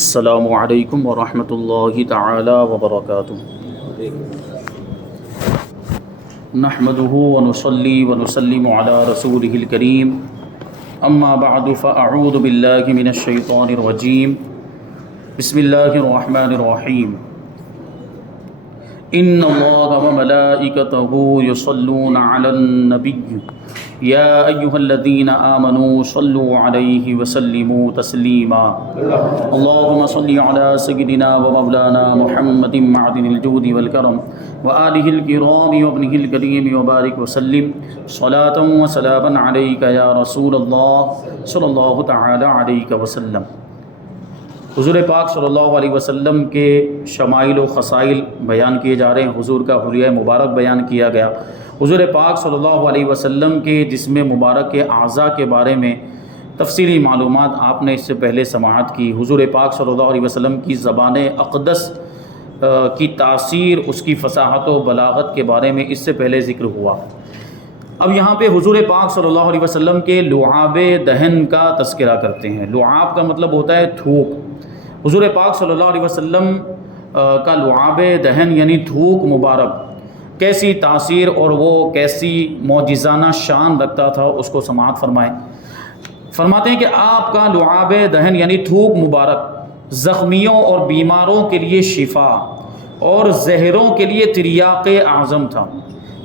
السلام علیکم ورحمۃ اللہ تعالی وبرکاتہ۔ نحمده ونصلی ونسلم علی رسولہ الکریم، اما بعد فاعوذ باللہ من الشیطان الرجیم، بسم اللہ الرحمن الرحیم۔ ان اللہ وملائکتہ یصلون علی النبی یا ایہا الذین آمنوا صلوا علیہ وسلموا تسلیما۔ اللہم صل علی سیدنا ومولانا محمد معدن الجود والکرم وآلہ الکرام وابنہ الکریم وبارک وسلم صلاۃ وسلاما علیک یا رسول اللہ صلی اللہ تعالی علیہ وسلم۔ حضور پاک صلی اللہ علیہ وسلم کے شمائل و خصائل بیان کیے جا رہے ہیں، حضور کا حلیہ مبارک بیان کیا گیا۔ حضور پاک صلی اللہ علیہ وسلم کے جسم مبارک کے اعضاء کے بارے میں تفصیلی معلومات آپ نے اس سے پہلے سماعت کی۔ حضور پاک صلی اللہ علیہ وسلم کی زبان اقدس کی تاثیر، اس کی فصاحت و بلاغت کے بارے میں اس سے پہلے ذکر ہوا۔ اب یہاں پہ حضور پاک صلی اللہ علیہ وسلم کے لعاب دہن کا تذکرہ کرتے ہیں۔ لعاب کا مطلب ہوتا ہے تھوک۔ حضور پاک صلی اللہ علیہ وسلم کا لعاب دہن یعنی تھوک مبارک کیسی تاثیر اور وہ کیسی معجزانہ شان رکھتا تھا، اس کو سماعت فرمائیں۔ فرماتے ہیں کہ آپ کا لعاب دہن یعنی تھوک مبارک زخمیوں اور بیماروں کے لیے شفا اور زہروں کے لیے تریاق اعظم تھا۔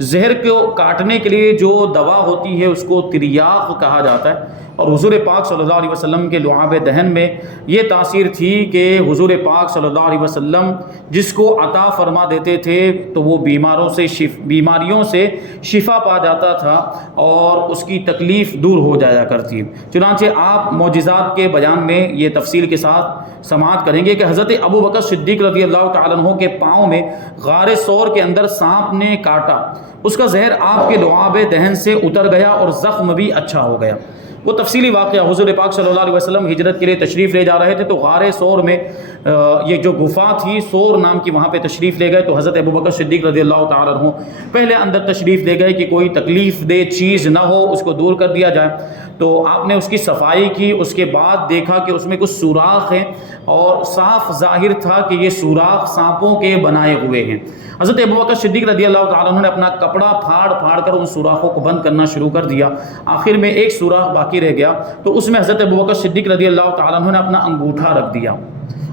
زہر کو کاٹنے کے لیے جو دوا ہوتی ہے اس کو تریاق کہا جاتا ہے، اور حضور پاک صلی اللہ علیہ وسلم کے لعاب دہن میں یہ تاثیر تھی کہ حضور پاک صلی اللہ علیہ وسلم جس کو عطا فرما دیتے تھے تو وہ بیماریوں سے شفا پا جاتا تھا اور اس کی تکلیف دور ہو جایا کرتی۔ چنانچہ آپ معجزات کے بیان میں یہ تفصیل کے ساتھ سماعت کریں گے کہ حضرت ابوبکر صدیق رضی اللہ تعالیٰ عنہ کے پاؤں میں غار ثور کے اندر سانپ نے کاٹا، اس کا زہر آپ کے لعاب دہن سے اتر گیا اور زخم بھی اچھا ہو گیا۔ وہ تفصیلی واقعہ حضور پاک صلی اللہ علیہ وسلم ہجرت کے لیے تشریف لے جا رہے تھے تو غار ثور میں یہ جو گفا تھی ثور نام کی، وہاں پہ تشریف لے گئے تو حضرت ابوبکر صدیق رضی اللہ تعالیٰ عنہ پہلے اندر تشریف لے گئے کہ کوئی تکلیف دہ چیز نہ ہو، اس کو دور کر دیا جائے۔ تو آپ نے اس کی صفائی کی، اس کے بعد دیکھا کہ اس میں کچھ سوراخ ہیں اور صاف ظاہر تھا کہ یہ سوراخ سانپوں کے بنائے ہوئے ہیں۔ حضرت ابوبکر صدیق رضی اللہ تعالیٰ عنہ نے اپنا کپڑا پھاڑ کر ان سوراخوں کو بند کرنا شروع کر دیا۔ آخر میں ایک سوراخ باقی رہ گیا تو اس میں حضرت ابوبکر صدیق رضی اللہ تعالیٰ عنہ نے اپنا انگوٹھا رکھ دیا،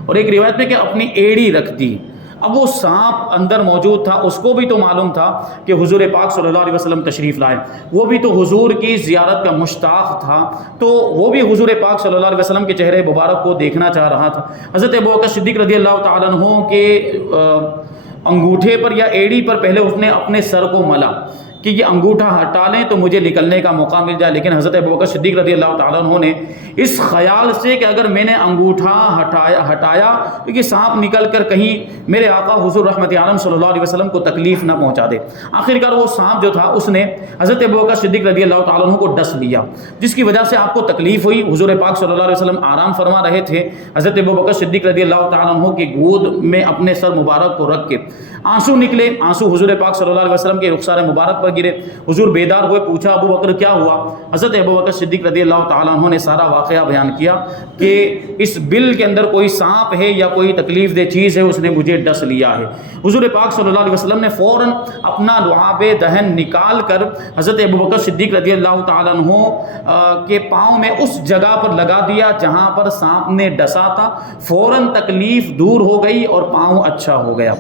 اور ایک روایت میں کہ اپنی ایڑی رکھ دی۔ اب وہ سانپ اندر موجود تھا، اس کو بھی تو معلوم تھا کہ حضور پاک صلی اللہ علیہ وسلم تشریف لائے، وہ بھی تو حضور کی زیارت کا مشتاق تھا، تو وہ بھی حضور پاک صلی اللہ علیہ وسلم کے چہرے مبارک کو دیکھنا چاہ رہا تھا۔ حضرت ابوبکر صدیق رضی اللہ تعالیٰ عنہ کے انگوٹھے پر یا ایڑی پر پہلے اس نے اپنے سر کو ملا کہ یہ انگوٹھا ہٹا لیں تو مجھے نکلنے کا موقع مل جائے، لیکن حضرت ابوبکر صدیق رضی اللہ تعالیٰ عنہ نے اس خیال سے کہ اگر میں نے انگوٹھا ہٹایا تو یہ سانپ نکل کر کہیں میرے آقا حضور رحمت عالم صلی اللہ علیہ وسلم کو تکلیف نہ پہنچا دے۔ آخرکار وہ سانپ جو تھا اس نے حضرت ابوبکر صدیق رضی اللہ تعالیٰ عنہ کو ڈس لیا، جس کی وجہ سے آپ کو تکلیف ہوئی۔ حضور پاک صلی اللہ علیہ وسلم آرام فرما رہے تھے، حضرت ابوبکر صدیق رضی اللہ تعالیٰ عنہ کی گود میں اپنے سر مبارک کو رکھ کے آنسو نکلے، آنسو حضور پاک صلی اللہ علیہ وسلم کے رخسار مبارک پر گرے۔ حضور بیدار ہوئے، پوچھا ابو بکر کیا ہوا؟ حضرت ابوبکر صدیق رضی اللہ تعالیٰ عنہ نے سارا واقعہ بیان کیا کہ اس بل کے اندر کوئی سانپ ہے یا کوئی تکلیف دہ چیز ہے، اس نے مجھے ڈس لیا ہے۔ حضور پاک صلی اللہ علیہ وسلم نے فوراً اپنا لعاب دہن نکال کر حضرت ابوبکر صدیق رضی اللہ تعالیٰ عنہ کے پاؤں میں اس جگہ پر لگا دیا جہاں پر سانپ نے ڈسا تھا، فوراً تکلیف دور ہو گئی اور پاؤں اچھا ہو گیا۔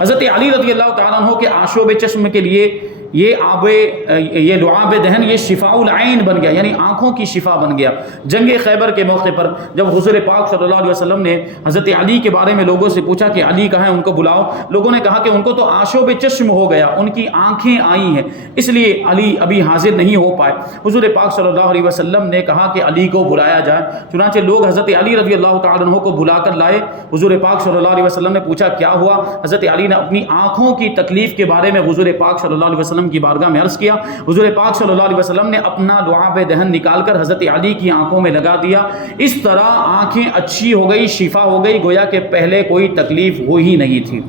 حضرت علی رضی اللہ تعالیٰ عنہ کے آشوب چشم کے لیے یہ لعاب دہن یہ شفاء العین بن گیا، یعنی آنکھوں کی شفا بن گیا۔ جنگ خیبر کے موقع پر جب حضور پاک صلی اللہ علیہ وسلم نے حضرت علی کے بارے میں لوگوں سے پوچھا کہ علی کہاں ہے، ان کو بلاؤ، لوگوں نے کہا کہ ان کو تو آشوب چشم ہو گیا، ان کی آنکھیں آئی ہیں، اس لیے علی ابھی حاضر نہیں ہو پائے۔ حضور پاک صلی اللہ علیہ وسلم نے کہا کہ علی کو بلایا جائے، چنانچہ لوگ حضرت علی رضی اللہ تعالیٰ عنہ کو بلا کر لائے۔ حضور پاک صلی اللہ علیہ وسلم نے پوچھا کیا ہوا؟ حضرت علی نے اپنی آنکھوں کی تکلیف کے بارے میں حضور پاک صلی اللہ علیہ وسلم کی بارگاہ میں عرض کیا۔ حضور پاک صلی اللہ علیہ وسلم نے اپنا لعاب دہن نکال کر حضرت علی کی آنکھوں میں لگا دیا، اس طرح آنکھیں اچھی ہو گئی، شفا ہو گئی، گویا کہ پہلے کوئی تکلیف ہو ہی نہیں تھی۔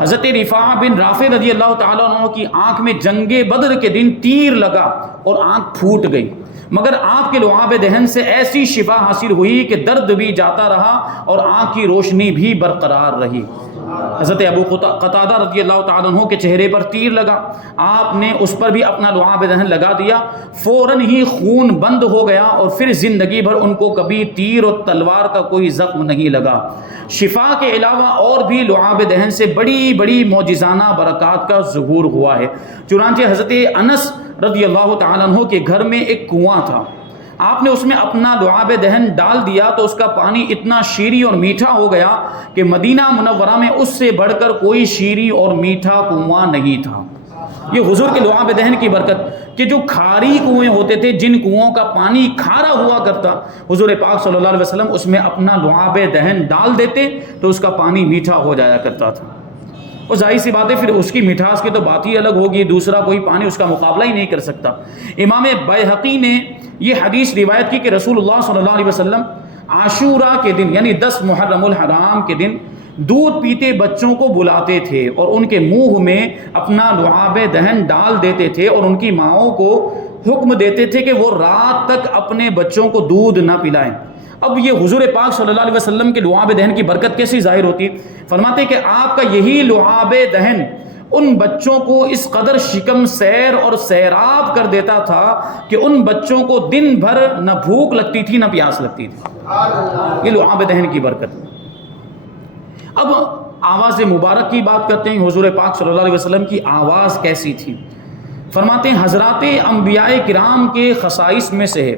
حضرت رفاعہ بن رافع رضی اللہ تعالیٰ عنہ کی آنکھ میں جنگ بدر کے دن تیر لگا اور آنکھ پھوٹ گئی۔ مگر آپ کے لعاب دہن سے ایسی شفا حاصل ہوئی کہ درد بھی جاتا رہا اور آنکھ کی روشنی بھی برقرار رہی۔ حضرت ابو قتادہ رضی اللہ تعالیٰ عنہ کے چہرے پر تیر لگا، آپ نے اس پر بھی اپنا لعاب دہن لگا دیا، فوراً ہی خون بند ہو گیا اور پھر زندگی بھر ان کو کبھی تیر اور تلوار کا کوئی زخم نہیں لگا۔ شفا کے علاوہ اور بھی لعاب دہن سے بڑی بڑی معجزانہ برکات کا ظہور ہوا ہے۔ چنانچہ حضرت انس رضی اللہ تعالیٰ عنہ کے گھر میں ایک کنواں تھا، آپ نے اس میں اپنا لعاب دہن ڈال دیا تو اس کا پانی اتنا شیریں اور میٹھا ہو گیا کہ مدینہ منورہ میں اس سے بڑھ کر کوئی شیریں اور میٹھا کنواں نہیں تھا۔ یہ حضور کے لعاب دہن کی برکت کہ جو کھاری کنویں ہوتے تھے، جن کنوؤں کا پانی کھارا ہوا کرتا، حضور پاک صلی اللہ علیہ وسلم اس میں اپنا لعاب دہن ڈال دیتے تو اس کا پانی میٹھا ہو جایا کرتا تھا۔ اور ظاہر سی بات ہے پھر اس کی مٹھاس کی تو بات ہی الگ ہوگی، دوسرا کوئی پانی اس کا مقابلہ ہی نہیں کر سکتا۔ امام بیہقی نے یہ حدیث روایت کی کہ رسول اللہ صلی اللہ علیہ وسلم عاشوراء کے دن یعنی 10 محرم الحرام کے دن دودھ پیتے بچوں کو بلاتے تھے اور ان کے منہ میں اپنا لعاب دہن ڈال دیتے تھے اور ان کی ماؤں کو حکم دیتے تھے کہ وہ رات تک اپنے بچوں کو دودھ نہ پلائیں۔ اب یہ حضور پاک صلی اللہ علیہ وسلم کے لعاب دہن کی برکت کیسی ظاہر ہوتی؟ فرماتے کہ آپ کا یہی لعاب دہن ان بچوں کو اس قدر شکم سیر اور سیراب کر دیتا تھا کہ ان بچوں کو دن بھر نہ بھوک لگتی تھی نہ پیاس لگتی تھی۔ یہ لعاب دہن کی برکت۔ اب آواز مبارک کی بات کرتے ہیں، حضور پاک صلی اللہ علیہ وسلم کی آواز کیسی تھی؟ فرماتے ہیں حضرات انبیاء کرام کے خصائص میں سے ہے،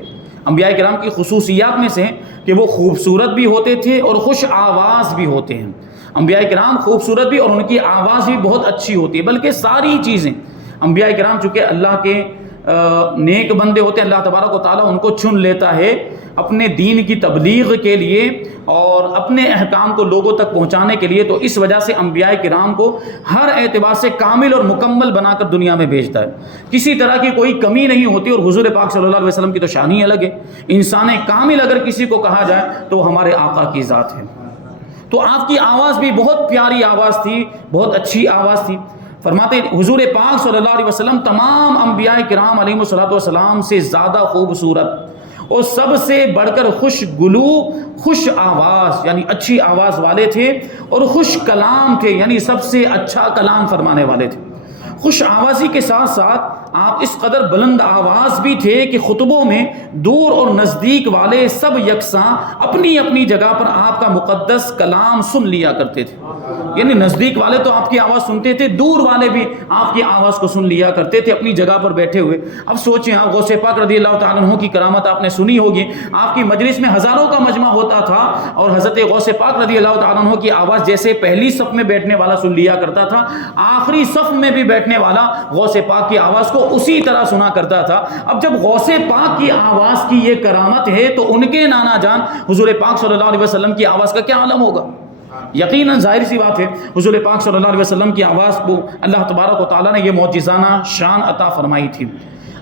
انبیاء کرام کی خصوصیات میں سے ہے کہ وہ خوبصورت بھی ہوتے تھے اور خوش آواز بھی ہوتے ہیں۔ انبیاء کرام خوبصورت بھی اور ان کی آواز بھی بہت اچھی ہوتی ہے، بلکہ ساری چیزیں انبیاء کرام چونکہ اللہ کے نیک بندے ہوتے ہیں، اللہ تبارک و تعالیٰ ان کو چن لیتا ہے اپنے دین کی تبلیغ کے لیے اور اپنے احکام کو لوگوں تک پہنچانے کے لیے، تو اس وجہ سے انبیاء کرام کو ہر اعتبار سے کامل اور مکمل بنا کر دنیا میں بھیجتا ہے، کسی طرح کی کوئی کمی نہیں ہوتی۔ اور حضور پاک صلی اللہ علیہ وسلم کی تو شان ہی الگ ہے، انسان کامل اگر کسی کو کہا جائے تو وہ ہمارے آقا کی ذات ہے۔ تو آپ کی آواز بھی بہت پیاری آواز تھی، بہت اچھی آواز تھی۔ فرماتے حضور پاک صلی اللہ علیہ وسلم تمام انبیاء کرام علیہ الصلوۃ والسلام سے زیادہ خوبصورت اور سب سے بڑھ کر خوش گلو، خوش آواز یعنی اچھی آواز والے تھے، اور خوش کلام تھے یعنی سب سے اچھا کلام فرمانے والے تھے۔ خوش آوازی کے ساتھ ساتھ آپ اس قدر بلند آواز بھی تھے کہ خطبوں میں دور اور نزدیک والے سب یکساں اپنی اپنی جگہ پر آپ کا مقدس کلام سن لیا کرتے تھے، یعنی نزدیک والے تو آپ کی آواز سنتے تھے، دور والے بھی آپ کی آواز کو سن لیا کرتے تھے اپنی جگہ پر بیٹھے ہوئے۔ اب سوچیں آپ غوث پاک رضی اللہ تعالیٰ عنہ کی کرامت آپ نے سنی ہوگی، آپ کی مجلس میں ہزاروں کا مجمع ہوتا تھا اور حضرت غوث پاک رضی اللہ تعالیٰ عنہ کی آواز جیسے پہلی صف میں بیٹھنے والا سن لیا کرتا تھا، آخری صف میں بھی بیٹھنے والا غوث پاک کی آواز کو اسی طرح سنا کرتا تھا۔ اب جب غوث پاک کی آواز کی یہ کرامت ہے تو ان کے نانا جان حضور پاک صلی اللہ علیہ وسلم کی آواز کا کیا عالم ہوگا؟ یقیناً ظاہر سی بات ہے حضور پاک صلی اللہ علیہ وسلم کی آواز کو اللہ تبارک و تعالیٰ نے یہ معجزانہ شان عطا فرمائی تھی۔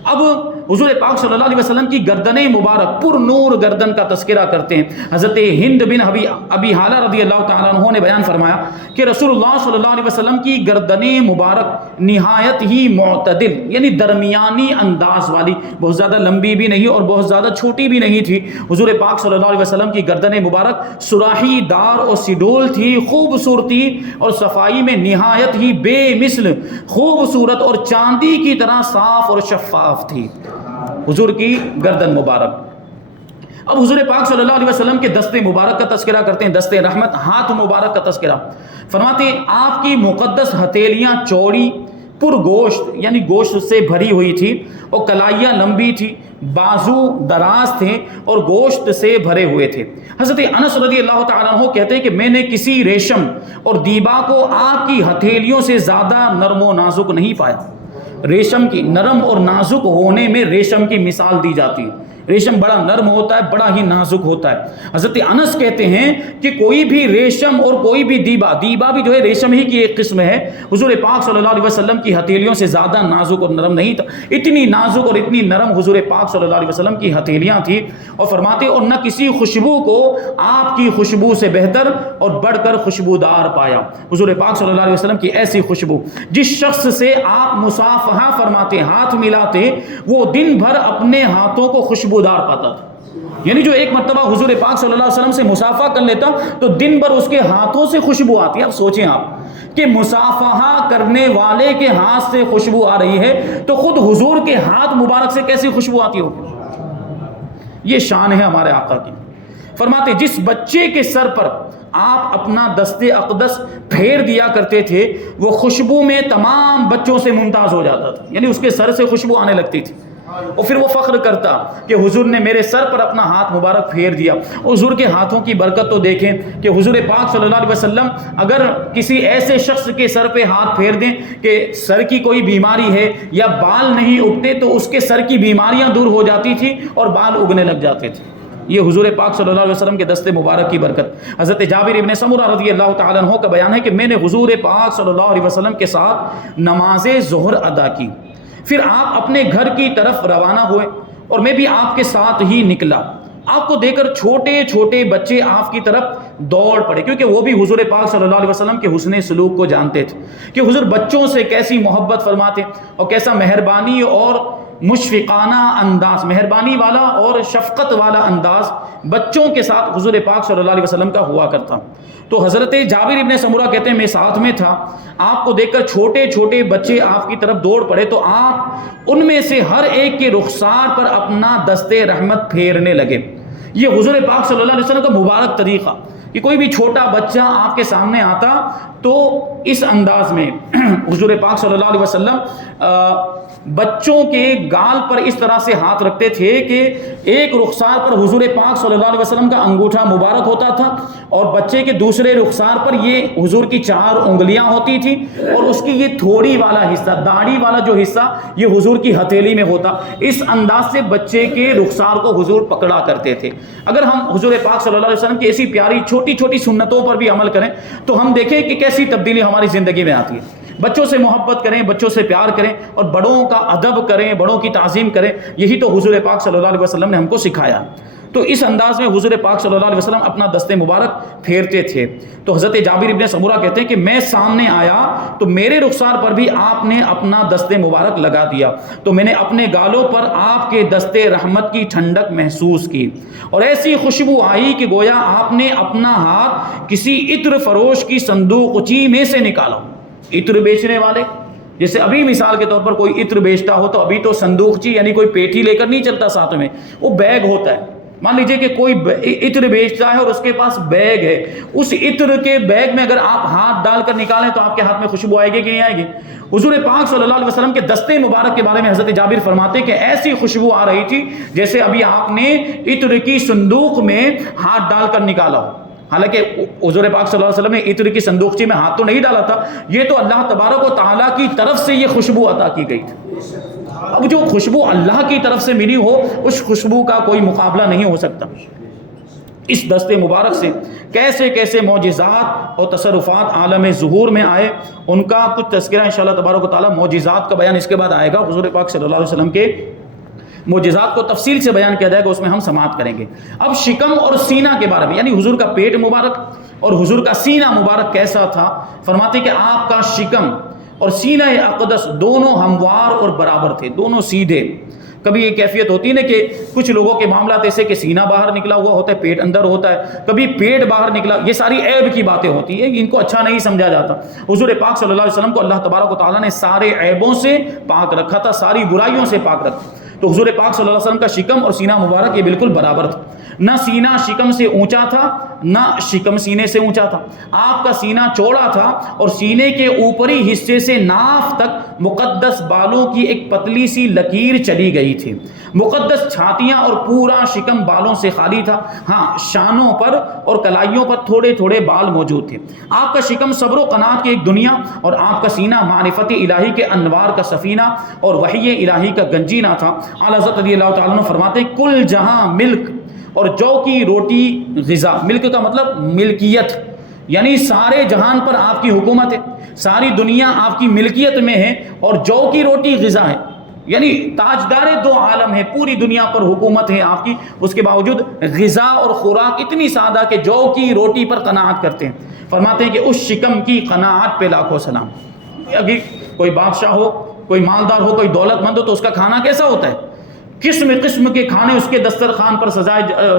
اب حضور پاک صلی اللہ علیہ وسلم کی گردن مبارک پر نور گردن کا تذکرہ کرتے ہیں۔ حضرت ہند بن ابی حالہ رضی اللہ تعالیٰ عنہ نے بیان فرمایا کہ رسول اللہ صلی اللہ علیہ وسلم کی گردن مبارک نہایت ہی معتدل یعنی درمیانی انداز والی، بہت زیادہ لمبی بھی نہیں اور بہت زیادہ چھوٹی بھی نہیں تھی۔ حضور پاک صلی اللہ علیہ وسلم کی گردن مبارک سراحی دار اور سڈول تھی، خوبصورتی اور صفائی میں نہایت ہی بے مثل خوبصورت اور چاندی کی طرح صاف اور شفاف تھی حضور کی گردن مبارک۔ اب حضور پاک صلی اللہ علیہ وسلم کے دست مبارک کا تذکرہ کرتے ہیں، دست رحمت ہاتھ مبارک کا تذکرہ فرماتے ہیں آپ کی مقدس ہتھیلیاں چوڑی پر گوشت یعنی گوشت سے بھری ہوئی تھی اور کلائیاں لمبی تھی، بازو دراز تھے اور گوشت سے بھرے ہوئے تھے۔ حضرت انس رضی اللہ تعالیٰ عنہ کہتے ہیں کہ میں نے کسی ریشم اور دیبا کو آپ کی ہتھیلیوں سے زیادہ نرم و نازک نہیں پایا۔ ریشم کی نرم اور نازک ہونے میں ریشم کی مثال دی جاتی ہے، ریشم بڑا نرم ہوتا ہے، بڑا ہی نازک ہوتا ہے۔ حضرت انس کہتے ہیں کہ کوئی بھی ریشم اور کوئی بھی دیبا بھی جو ہے ریشم ہی کی ایک قسم ہے، حضور پاک صلی اللہ علیہ وسلم کی ہتھیلیوں سے زیادہ نازک اور نرم نہیں تھا۔ اتنی نازک اور اتنی نرم حضور پاک صلی اللہ علیہ وسلم کی ہتھیلیاں تھیں، اور فرماتے اور نہ کسی خوشبو کو آپ کی خوشبو سے بہتر اور بڑھ کر خوشبودار پایا۔ حضور پاک صلی اللہ علیہ وسلم کی ایسی خوشبو، جس شخص سے آپ مصافحہ فرماتے، ہاتھ ملاتے، وہ دن بھر اپنے ہاتھوں کو خوشبودار پاتا تھا۔ یعنی جو ایک مرتبہ حضور پاک صلی اللہ علیہ وسلم سے مصافحہ کر لیتا تو دن بھر اس کے ہاتھوں سے خوشبو آتی ہے۔ اب سوچیں آپ کہ مصافحہ کرنے والے کے ہاتھ سے خوشبو آ رہی ہے تو خود حضور کے ہاتھ مبارک سے کیسی خوشبو آتی ہوگی؟ یہ شان ہے ہمارے آقا کی۔ فرماتے جس بچے کے سر پر آپ اپنا دست اقدس پھیر دیا کرتے تھے، وہ خوشبو میں تمام بچوں سے ممتاز ہو جاتا تھا، یعنی اس کے سر سے خوشبو آنے لگتی تھی، اور پھر وہ فخر کرتا کہ حضور نے میرے سر پر اپنا ہاتھ مبارک پھیر دیا۔ حضور کے ہاتھوں کی برکت تو دیکھیں کہ حضور پاک صلی اللہ علیہ وسلم اگر کسی ایسے شخص کے سر پہ ہاتھ پھیر دیں کہ سر کی کوئی بیماری ہے یا بال نہیں اگتے، تو اس کے سر کی بیماریاں دور ہو جاتی تھی اور بال اگنے لگ جاتے تھے۔ یہ حضور پاک صلی اللہ علیہ وسلم کے دست مبارک کی برکت۔ حضرت جابر ابن سمرہ رضی اللہ تعالیٰ عنہ کا بیان ہے کہ میں نے حضور پاک صلی اللہ علیہ وسلم کے ساتھ نماز ظہر ادا کی، پھر آپ اپنے گھر کی طرف روانہ ہوئے اور میں بھی آپ کے ساتھ ہی نکلا۔ آپ کو دیکھ کر چھوٹے چھوٹے بچے آپ کی طرف دوڑ پڑے، کیونکہ وہ بھی حضور پاک صلی اللہ علیہ وسلم کے حسن سلوک کو جانتے تھے کہ حضور بچوں سے کیسی محبت فرماتے اور کیسا مہربانی اور مشفقانہ انداز، مہربانی والا اور شفقت والا انداز بچوں کے ساتھ حضور پاک صلی اللہ علیہ وسلم کا ہوا کرتا۔ تو حضرت جابر ابن سمرہ کہتے ہیں میں ساتھ میں تھا، آپ کو دیکھ کر چھوٹے چھوٹے بچے آپ کی طرف دوڑ پڑے تو آپ ان میں سے ہر ایک کے رخسار پر اپنا دست رحمت پھیرنے لگے۔ یہ حضور پاک صلی اللہ علیہ وسلم کا مبارک طریقہ کہ کوئی بھی چھوٹا بچہ آپ کے سامنے آتا تو اس انداز میں حضور پاک صلی اللہ علیہ وسلم بچوں کے گال پر اس طرح سے ہاتھ رکھتے تھے کہ ایک رخسار پر حضور پاک صلی اللہ علیہ وسلم کا انگوٹھا مبارک ہوتا تھا اور بچے کے دوسرے رخسار پر یہ حضور کی 4 انگلیاں ہوتی تھی، اور اس کی یہ تھوڑی والا حصہ، داڑھی والا جو حصہ، یہ حضور کی ہتھیلی میں ہوتا۔ اس انداز سے بچے کے رخسار کو حضور پکڑا کرتے تھے۔ اگر ہم حضور پاک صلی اللہ علیہ وسلم کی ایسی پیاری چھوٹی چھوٹی سنتوں پر بھی عمل کریں تو ہم دیکھیں کہ کیسی تبدیلی ہماری زندگی میں آتی ہے۔ بچوں سے محبت کریں، بچوں سے پیار کریں اور بڑوں کا ادب کریں، بڑوں کی تعظیم کریں، یہی تو حضور پاک صلی اللہ علیہ وسلم نے ہم کو سکھایا۔ تو اس انداز میں حضور پاک صلی اللہ علیہ وسلم اپنا دست مبارک پھیرتے تھے۔ تو حضرت جابر ابن سمرہ کہتے ہیں کہ میں سامنے آیا تو میرے رخسار پر بھی آپ نے اپنا دست مبارک لگا دیا، تو میں نے اپنے گالوں پر آپ کے دست رحمت کی ٹھنڈک محسوس کی، اور ایسی خوشبو آئی کہ گویا آپ نے اپنا ہاتھ کسی عطر فروش کی صندوقچی میں سے نکالا۔ عطر بیچنے والے، جیسے ابھی مثال کے طور پر کوئی عطر بیچتا ہو تو ابھی تو صندوقچی یعنی کوئی پیٹھی لے کر نہیں چلتا، ساتھ میں وہ بیگ ہوتا ہے۔ مان لیجئے کہ کوئی عطر بیچتا ہے اور اس کے پاس بیگ ہے، اس عطر کے بیگ میں اگر آپ ہاتھ ڈال کر نکالیں تو آپ کے ہاتھ میں خوشبو آئے گی کہ نہیں آئے گی؟ حضور پاک صلی اللہ علیہ وسلم کے دست مبارک کے بارے میں حضرت جابر فرماتے کہ ایسی خوشبو آ رہی تھی جیسے ابھی آپ نے عطر کی صندوق میں ہاتھ ڈال کر نکالا ہو۔ حالانکہ حضور پاک صلی اللہ علیہ وسلم نے عطر کی صندوقچی میں ہاتھ تو نہیں ڈالا تھا، یہ تو اللہ تبارک و تعالیٰ کی طرف سے یہ خوشبو عطا کی گئی تھی۔ اب جو خوشبو اللہ کی طرف سے ملی ہو، اس خوشبو کا کوئی مقابلہ نہیں ہو سکتا۔ اس دست مبارک سے کیسے کیسے معجزات اور تصرفات عالم ظہور میں آئے، ان کا کچھ تذکرہ انشاءاللہ تبارک و تعالیٰ، معجزات کا بیان اس کے بعد آئے گا۔ حضور پاک صلی اللہ علیہ وسلم کے معجزات کو تفصیل سے بیان کیا جائے گا، اس میں ہم سماعت کریں گے۔ اب شکم اور سینہ کے بارے میں، یعنی حضور کا پیٹ مبارک اور حضور کا سینہ مبارک کیسا تھا، فرماتے کہ آپ کا شکم اور سینہ اقدس دونوں ہموار اور برابر تھے، دونوں سیدھے۔ کبھی یہ کیفیت ہوتی ہے نا کہ کچھ لوگوں کے معاملات ایسے کہ سینہ باہر نکلا ہوا ہوتا ہے، پیٹ اندر ہوتا ہے، کبھی پیٹ باہر نکلا، یہ ساری عیب کی باتیں ہوتی ہیں، ان کو اچھا نہیں سمجھا جاتا۔ حضور پاک صلی اللہ علیہ وسلم کو اللہ تبارک و تعالیٰ نے سارے عیبوں سے پاک رکھا تھا، ساری برائیوں سے پاک رکھا۔ تو حضور پاک صلی اللہ علیہ وسلم کا شکم اور سینہ مبارک یہ بالکل برابر تھا، نہ سینہ شکم سے اونچا تھا نہ شکم سینے سے اونچا تھا۔ آپ کا سینہ چوڑا تھا اور سینے کے اوپری حصے سے ناف تک مقدس بالوں کی ایک پتلی سی لکیر چلی گئی تھی۔ مقدس چھاتیاں اور پورا شکم بالوں سے خالی تھا، ہاں شانوں پر اور کلائیوں پر تھوڑے تھوڑے بال موجود تھے۔ آپ کا شکم صبر و قناعت کی ایک دنیا اور آپ کا سینہ معرفت الہی کے انوار کا سفینہ اور وحی الہی کا گنجینہ تھا۔ اعلیٰ حضرت رضی اللہ تعالیٰ عنہ فرماتے ہیں کل جہاں ملک، اور جو کی روٹی غذا، ملک کا مطلب ملکیت، یعنی سارے جہان پر آپ کی حکومت ہے، ساری دنیا آپ کی ملکیت میں ہے، اور جو کی روٹی غذا ہے، یعنی تاجدار دو عالم ہے، پوری دنیا پر حکومت ہے آپ کی، اس کے باوجود غذا اور خوراک اتنی سادہ کہ جو کی روٹی پر قناعت کرتے ہیں۔ فرماتے ہیں کہ اس شکم کی قناعت پہ لاکھوں سلام۔ ابھی کوئی بادشاہ ہو، کوئی مالدار ہو، کوئی دولت مند ہو، تو اس کا کھانا کیسا ہوتا ہے؟ قسم قسم کے کھانے اس کے دسترخوان پر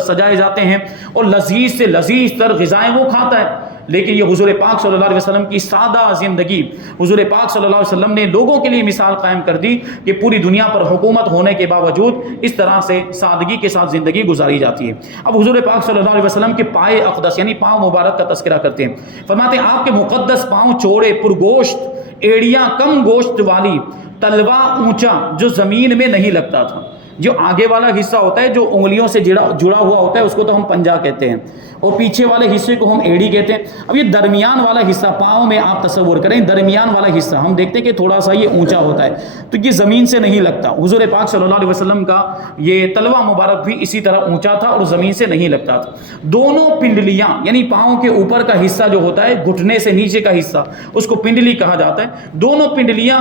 سجائے جاتے ہیں، اور لذیذ سے لذیذ تر غذائیں وہ کھاتا ہے۔ لیکن یہ حضور پاک صلی اللہ علیہ وسلم کی سادہ زندگی، حضور پاک صلی اللہ علیہ وسلم نے لوگوں کے لیے مثال قائم کر دی کہ پوری دنیا پر حکومت ہونے کے باوجود اس طرح سے سادگی کے ساتھ زندگی گزاری جاتی ہے۔ اب حضور پاک صلی اللہ علیہ وسلم کے پائے اقدس یعنی پاؤں مبارک کا تذکرہ کرتے ہیں۔ فرماتے ہیں آپ کے مقدس پاؤں چوڑے، پرگوشت، ایڑیاں کم گوشت والی، تلوا اونچا جو زمین میں نہیں لگتا تھا۔ جو آگے والا حصہ ہوتا ہے جو انگلیوں سے جڑا ہوا ہوتا ہے اس کو تو ہم پنجہ کہتے ہیں، اور پیچھے والے حصے کو ہم ایڑی کہتے ہیں۔ اب یہ درمیان والا حصہ پاؤں میں آپ تصور کریں، درمیان والا حصہ ہم دیکھتے ہیں کہ تھوڑا سا یہ اونچا ہوتا ہے، تو یہ زمین سے نہیں لگتا۔ حضور پاک صلی اللہ علیہ وسلم کا یہ تلوا مبارک بھی اسی طرح اونچا تھا اور زمین سے نہیں لگتا تھا۔ دونوں پنڈلیاں یعنی پاؤں کے اوپر کا حصہ جو ہوتا ہے، گھٹنے سے نیچے کا حصہ، اس کو پنڈلی کہا جاتا ہے۔ دونوں پنڈلیاں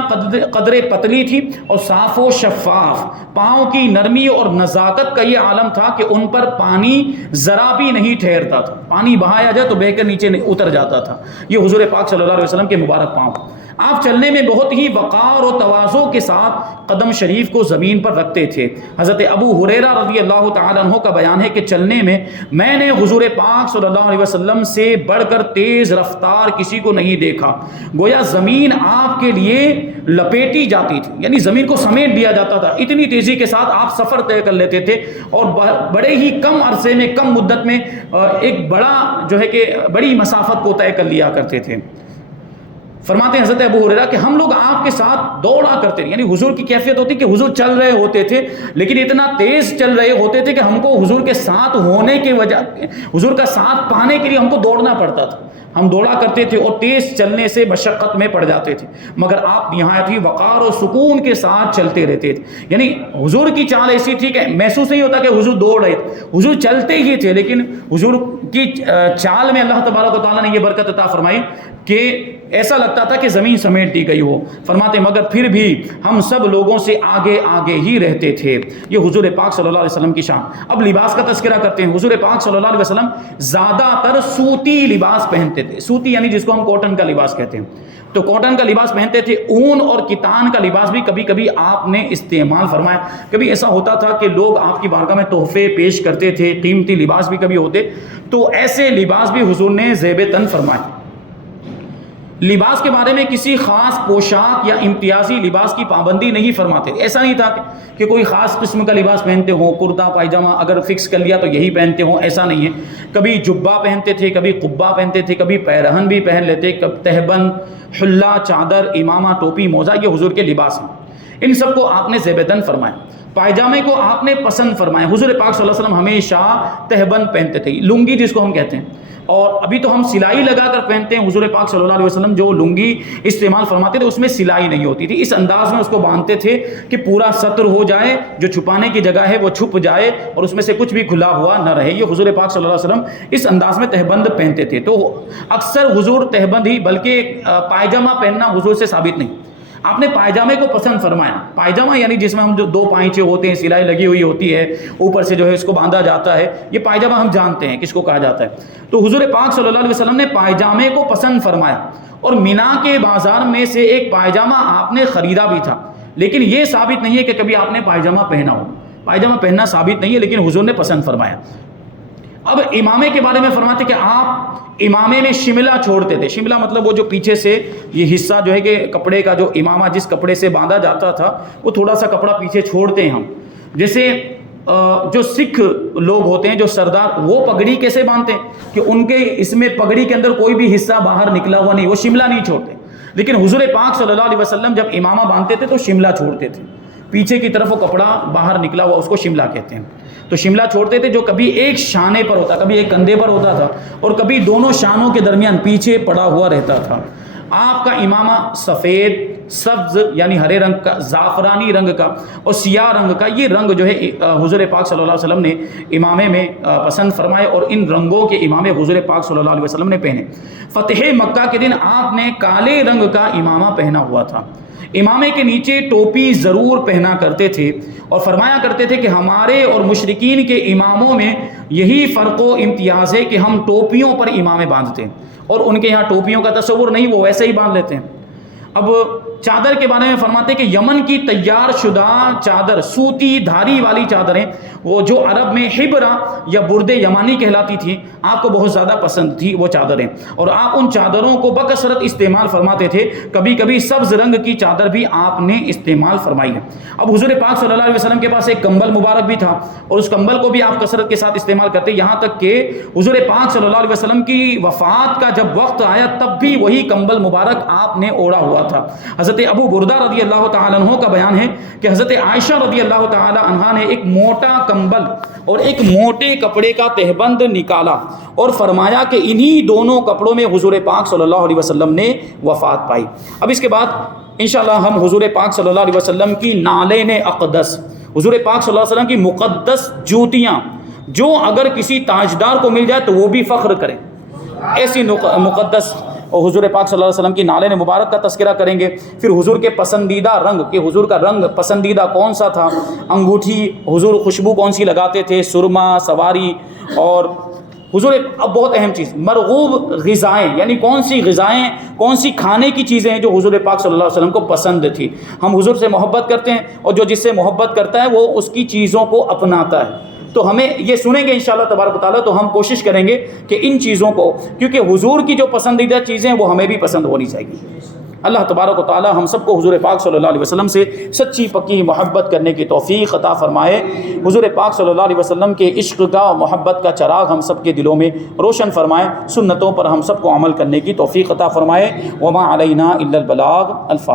قدرے پتلی تھی اور صاف و شفاف۔ پاؤں کی نرمی اور نزاکت کا یہ عالم تھا کہ ان پر پانی ذرا بھی نہیں ٹھہرتا تھا، پانی بہایا جائے تو بہ کر نیچے اتر جاتا تھا۔ یہ حضور پاک صلی اللہ علیہ وسلم کے مبارک پاؤں۔ آپ چلنے میں بہت ہی وقار اور تواضع کے ساتھ قدم شریف کو زمین پر رکھتے تھے۔ حضرت ابو ہریرہ رضی اللہ تعالی عنہ کا بیان ہے کہ چلنے میں نے حضور پاک صلی اللہ علیہ وسلم سے بڑھ کر تیز رفتار کسی کو نہیں دیکھا، گویا زمین آپ کے لیے لپیٹی جاتی تھی، یعنی زمین کو سمیٹ دیا جاتا تھا۔ اتنی تیزی کے ساتھ آپ سفر طے کر لیتے تھے، اور بڑے ہی کم عرصے میں، کم مدت میں ایک بڑی مسافت کو طے کر لیا کرتے تھے۔ فرماتے ہیں حضرت ابو ہریرہ کہ ہم لوگ آپ کے ساتھ دوڑا کرتے تھے، یعنی حضور کی کیفیت ہوتی کہ حضور چل رہے ہوتے تھے، لیکن اتنا تیز چل رہے ہوتے تھے کہ ہم کو حضور کے ساتھ ہونے کی وجہ، حضور کا ساتھ پانے کے لیے ہم کو دوڑنا پڑتا تھا۔ ہم دوڑا کرتے تھے اور تیز چلنے سے مشقت میں پڑ جاتے تھے، مگر آپ نہایت ہی وقار و سکون کے ساتھ چلتے رہتے تھے۔ یعنی حضور کی چال ایسی تھی کہ محسوس نہیں ہوتا کہ حضور دوڑ رہے تھے، حضور چلتے ہی تھے، لیکن حضور کی چال میں اللہ تبارک و تعالیٰ نے یہ برکت عطا فرمائی کہ ایسا لگتا تھا کہ زمین سمیٹ دی گئی ہو۔ فرماتے مگر پھر بھی ہم سب لوگوں سے آگے آگے ہی رہتے تھے۔ یہ حضور پاک صلی اللہ علیہ وسلم کی شان۔ اب لباس کا تذکرہ کرتے ہیں۔ حضور پاک صلی اللہ علیہ وسلم زیادہ تر سوتی لباس پہنتے تھے۔ سوتی یعنی جس کو ہم کاٹن کا لباس کہتے ہیں، تو کاٹن کا لباس پہنتے تھے۔ اون اور کتان کا لباس بھی کبھی کبھی آپ نے استعمال فرمایا۔ کبھی ایسا ہوتا تھا کہ لوگ آپ کی بارگاہ میں تحفے پیش کرتے تھے، قیمتی لباس بھی کبھی ہوتے، تو ایسے لباس بھی حضور نے زیب تن فرمائے۔ لباس کے بارے میں کسی خاص پوشاک یا امتیازی لباس کی پابندی نہیں فرماتے۔ ایسا نہیں تھا کہ کوئی خاص قسم کا لباس پہنتے ہوں، کرتا پائجامہ اگر فکس کر لیا تو یہی پہنتے ہوں، ایسا نہیں ہے۔ کبھی جبہ پہنتے تھے، کبھی قبہ پہنتے تھے، کبھی پیرہن بھی پہن لیتے، تہبند، حلہ، چادر، امامہ، ٹوپی، موزہ، یہ حضور کے لباس ہیں۔ ان سب کو آپ نے زیب تن فرمایا۔ پائجامے کو آپ نے پسند فرمایا۔ حضور پاک صلی اللہ علیہ وسلم ہمیشہ تہبند پہنتے تھے، لنگی جس کو ہم کہتے ہیں، اور ابھی تو ہم سلائی لگا کر پہنتے ہیں۔ حضور پاک صلی اللہ علیہ وسلم جو لنگی استعمال فرماتے تھے اس میں سلائی نہیں ہوتی تھی، اس انداز میں اس کو باندھتے تھے کہ پورا ستر ہو جائے، جو چھپانے کی جگہ ہے وہ چھپ جائے اور اس میں سے کچھ بھی کھلا ہوا نہ رہے۔ یہ حضور پاک صلی اللہ علیہ وسلم اس انداز میں تہبند پہنتے تھے۔ تو اکثر حضور تہبند ہی بلکہ پائجامہ پہننا حضور سے ثابت نہیں۔ آپ نے پائجامے کو پسند فرمایا۔ پائجامہ یعنی جس میں ہم جو دو پائچے ہوتے ہیں، سلائی لگی ہوئی ہوتی ہے، اوپر سے جو ہے اس کو باندھا جاتا ہے، یہ پائجامہ ہم جانتے ہیں کس کو کہا جاتا ہے۔ تو حضور پاک صلی اللہ علیہ وسلم نے پائجامے کو پسند فرمایا، اور مینا کے بازار میں سے ایک پائجامہ آپ نے خریدا بھی تھا، لیکن یہ ثابت نہیں ہے کہ کبھی آپ نے پائجامہ پہنا ہو۔ پائجامہ پہننا ثابت نہیں ہے، لیکن حضور نے پسند فرمایا۔ اب امامے کے بارے میں فرماتے کہ آپ امامے میں شملہ چھوڑتے تھے۔ شملہ مطلب وہ جو پیچھے سے یہ حصہ جو ہے کہ کپڑے کا جو امامہ جس کپڑے سے باندھا جاتا تھا وہ تھوڑا سا کپڑا پیچھے چھوڑتے ہیں ہم۔ جیسے جو سکھ لوگ ہوتے ہیں جو سردار، وہ پگڑی کیسے باندھتے ہیں کہ ان کے اس میں پگڑی کے اندر کوئی بھی حصہ باہر نکلا ہوا نہیں، وہ شملہ نہیں چھوڑتے۔ لیکن حضور پاک صلی اللہ علیہ وسلم جب امامہ باندھتے تھے تو شملہ چھوڑتے تھے، پیچھے کی طرف وہ کپڑا باہر نکلا ہوا اس کو شملہ کہتے ہیں۔ تو شملہ چھوڑتے تھے جو کبھی ایک شانے پر ہوتا، کبھی ایک کندھے پر ہوتا تھا، اور کبھی دونوں شانوں کے درمیان پیچھے پڑا ہوا رہتا تھا۔ آپ کا امامہ سفید، سبز یعنی ہرے رنگ کا، زعفرانی رنگ کا اور سیاہ رنگ کا، یہ رنگ جو ہے حضور پاک صلی اللہ علیہ وسلم نے امامے میں پسند فرمائے اور ان رنگوں کے امامے حضور پاک صلی اللہ علیہ وسلم نے پہنے۔ فتح مکہ کے دن آپ نے کالے رنگ کا امامہ پہنا ہوا تھا، امامے کے نیچے ٹوپی ضرور پہنا کرتے تھے اور فرمایا کرتے تھے کہ ہمارے اور مشرکین کے اماموں میں یہی فرق و امتیاز ہے کہ ہم ٹوپیوں پر امامے باندھتے ہیں اور ان کے یہاں ٹوپیوں کا تصور نہیں، وہ ویسے ہی باندھ لیتے ہیں۔ اب چادر کے بارے میں فرماتے ہیں کہ یمن کی تیار شدہ چادر، سوتی دھاری والی چادریں، وہ جو عرب میں حبرہ یا برد یمانی کہلاتی تھی، آپ کو بہت زیادہ پسند تھی وہ چادریں، اور آپ ان چادروں کو بکثرت استعمال فرماتے تھے۔ کبھی کبھی سبز رنگ کی چادر بھی آپ نے استعمال فرمائی ہے۔ اب حضور پاک صلی اللہ علیہ وسلم کے پاس ایک کمبل مبارک بھی تھا اور اس کمبل کو بھی آپ کثرت کے ساتھ استعمال کرتے، یہاں تک کہ حضور پاک صلی اللہ علیہ وسلم کی وفات کا جب وقت آیا تب بھی وہی کمبل مبارک آپ نے اوڑھا ہوا تھا۔ حضرت ابو بردہ رضی اللہ تعالیٰ عنہ کا بیان ہے کہ حضرت عائشہ رضی اللہ تعالیٰ عنہا نے ایک موٹا کمبل اور ایک موٹے کپڑے کا تہبند نکالا اور فرمایا کہ انہی دونوں کپڑوں میں حضور پاک صلی اللہ علیہ وسلم نے وفات پائی۔ اب اس کے بعد انشاءاللہ ہم حضور پاک صلی اللہ علیہ وسلم کی نالین اقدس، حضور پاک صلی اللہ علیہ وسلم کی مقدس جوتیاں جو اگر کسی تاجدار کو مل جائے تو وہ بھی فخر کرے، ایسی مقدس اور حضور پاک صلی اللہ علیہ وسلم کی نالین مبارک کا تذکرہ کریں گے۔ پھر حضور کے پسندیدہ رنگ، کہ حضور کا رنگ پسندیدہ کون سا تھا، انگوٹھی حضور خوشبو کون سی لگاتے تھے، سرما، سواری، اور حضور اب بہت اہم چیز مرغوب غذائیں، یعنی کون سی غذائیں، کون سی کھانے کی چیزیں ہیں جو حضور پاک صلی اللہ علیہ وسلم کو پسند تھی۔ ہم حضور سے محبت کرتے ہیں اور جو جس سے محبت کرتا ہے وہ اس کی چیزوں کو اپناتا ہے، تو ہمیں یہ سنیں گے انشاءاللہ تبارک و تعالیٰ، تو ہم کوشش کریں گے کہ ان چیزوں کو، کیونکہ حضور کی جو پسندیدہ چیزیں وہ ہمیں بھی پسند ہونی چاہیے۔ اللہ تبارک و تعالیٰ ہم سب کو حضور پاک صلی اللہ علیہ وسلم سے سچی پکی محبت کرنے کی توفیق عطا فرمائے۔ حضور پاک صلی اللہ علیہ وسلم کے عشق کا اور محبت کا چراغ ہم سب کے دلوں میں روشن فرمائے، سنتوں پر ہم سب کو عمل کرنے کی توفیق عطا فرمائے۔ وما علینا الا البلاغ۔ الفاتحہ۔